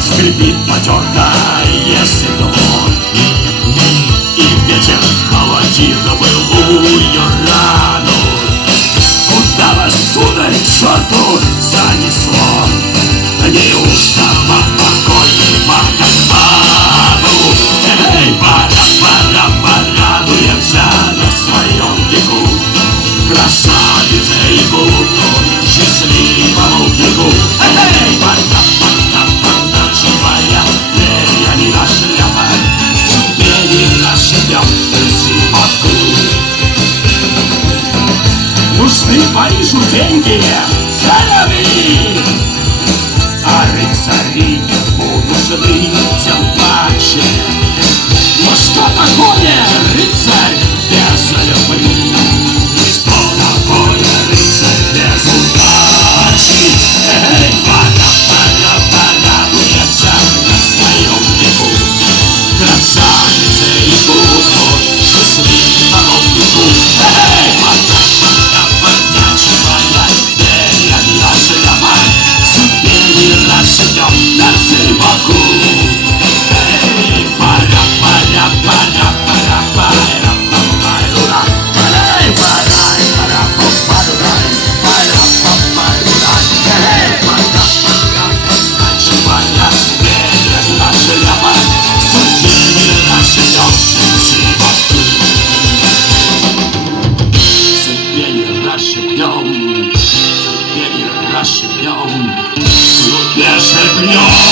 скрипит потертое седло, и ветер холодит былую рану. Куда вас, сударь, к черту занесло? Неужто вам покойного Карману? Эй, пора, порадуемся на своем веку красавице и гуду, счастливому бегу. Эй, пора, чивая, не на шляпа, ступени нашибем зимовку. Нужны Парижу деньги, зараби, а рыцари ему нужны тем паче. Но что такое рыцарь без любви? Что такое рыцарь без удачи? Эй, порадуемся на своем веку красавице и гуду, счастливому бегу. Эй, подначивая, деревья шляпа, ступени расшибем на зимовку. Эй, пора, расшибем, расшибем.